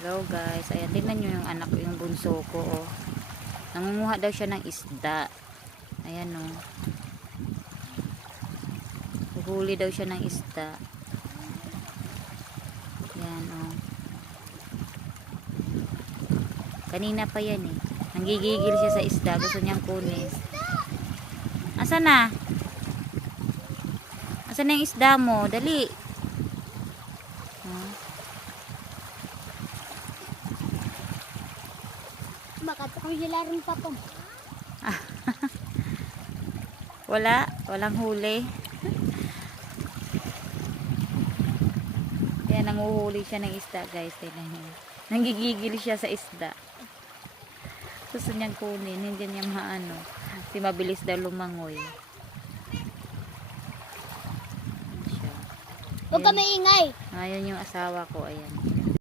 Hello guys, ayan, tingnan nyo yung anak ko, yung bunso ko, oh. Nangunguha daw siya ng isda. Ayan, oh. Huhuli daw siya ng isda. Ayan, oh. Kanina pa yan, eh. Nanggigigil siya sa isda, gusto niyang kunin. Asan na? Asan na yung isda mo? Dali. Oh. Makatukang sila rin pa po. Walang huli. Kaya nanguhuli siya ng isda, guys. Tignan niyo. Nanggigigil siya sa isda. Gusto niyang kunin, hindi niya maano. Kasi mabilis daw lumangoy. Huwag ka maingay. Ayun yung asawa ko, ayan.